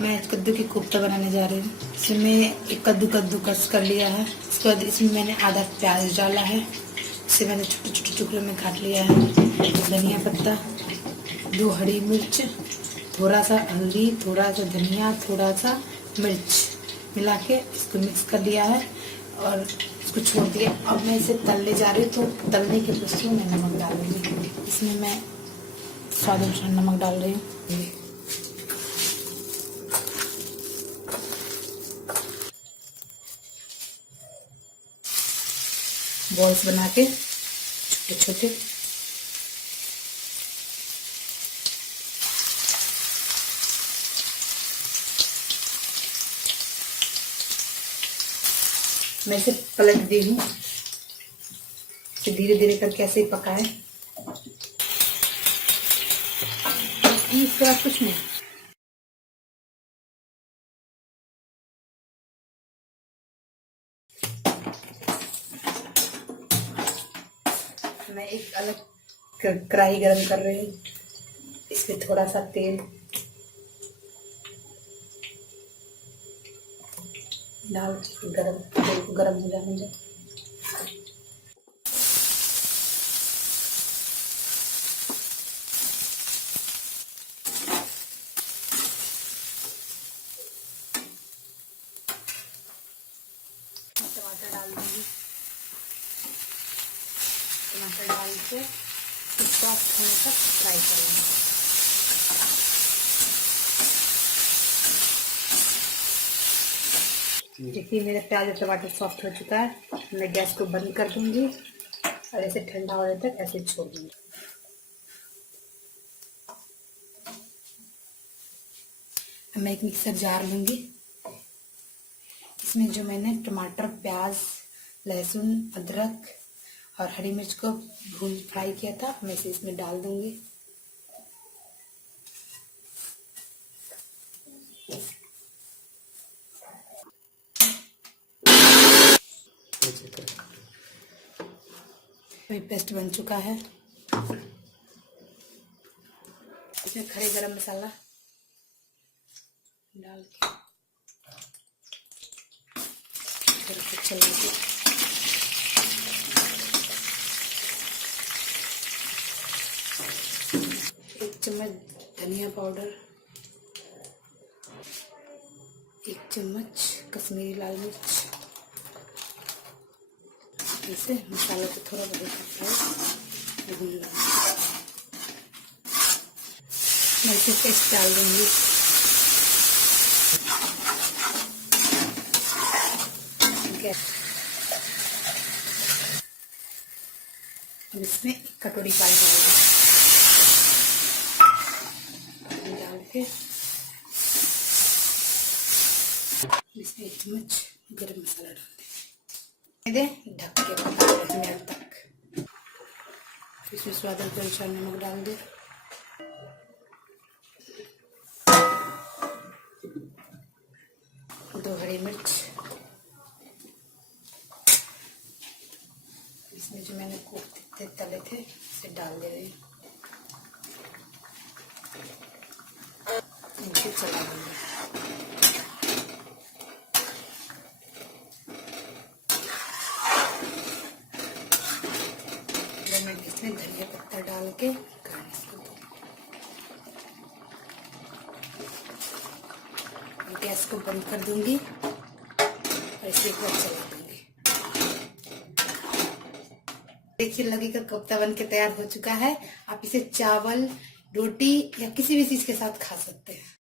मैं आज कद्दू की कोफ्ता बनाने जा रही हूँ। इसमें एक कद्दू कस कर लिया है। उसके बाद इसमें मैंने आधा प्याज डाला है, इसे मैंने छोटे छोटे टुकड़े में काट लिया है। धनिया पत्ता, 2 हरी मिर्च, थोड़ा सा हल्दी, थोड़ा सा धनिया, थोड़ा सा मिर्च मिला के इसको मिक्स कर लिया है और इसको छोड़ दिया। अब मैं इसे तलने जा रही हूँ, तो तलने के पीछे मैं नमक डालूंगी। इसमें मैं स्वाद अनुसार नमक डाल रही हूँ। बॉल्स बना के छोटे छोटे मैं इसे पलट दी हूँ। इसे धीरे धीरे करके ऐसे ही पकाए। इसके बाद कुछ नहीं, मैं एक अलग कढ़ाई गरम कर रही हूँ। इसमें थोड़ा सा तेल डाल तेल को गरम हो जाने दो। टमाटर डाल दूंगी। टमाटर डाल के सॉफ्ट होने तक फ्राई करूँगी। देखिए मेरा प्याज और टमाटर सॉफ्ट हो चुका है। मैं गैस को बंद कर दूंगी और ऐसे ठंडा होने तक ऐसे छोड़ दूंगी। मैं एक मिक्सर जार लूंगी। इसमें जो मैंने टमाटर, प्याज, लहसुन, अदरक और हरी मिर्च को भून फ्राई किया था, मैं इसे इसमें डाल दूंगी। अभी पेस्ट बन चुका है। इसमें खड़े गरम मसाला डाल के चला के एक चम्मच धनिया पाउडर, 1 चम्मच कश्मीरी लाल मिर्च। इसे मसाले को थोड़ा बहुत भून लेंगे। मैं इसे पेस्ट डाल दूंगी। अब इसमें कटोरी पानी डाल के इसमें 1 चम्मच गरम मसाला डाल दें। ढक के पका 10 मिनट तक। इसमें स्वाद अनुसार नमक डाल दें। दो हरी मिर्च, इसमें जो मैंने कोफ्ते तले थे इसे डाल दे रही हूँ। इसे चला दूंगी। मैं इसमें धनिया पत्ता डाल के गार्निश कर दूंगी। गैस को बंद कर दूंगी और इसे एक बार चला दूंगी। देखिए लौकी का कोफ्ता बन के तैयार हो चुका है। आप इसे चावल, रोटी या किसी भी चीज के साथ खा सकते हैं।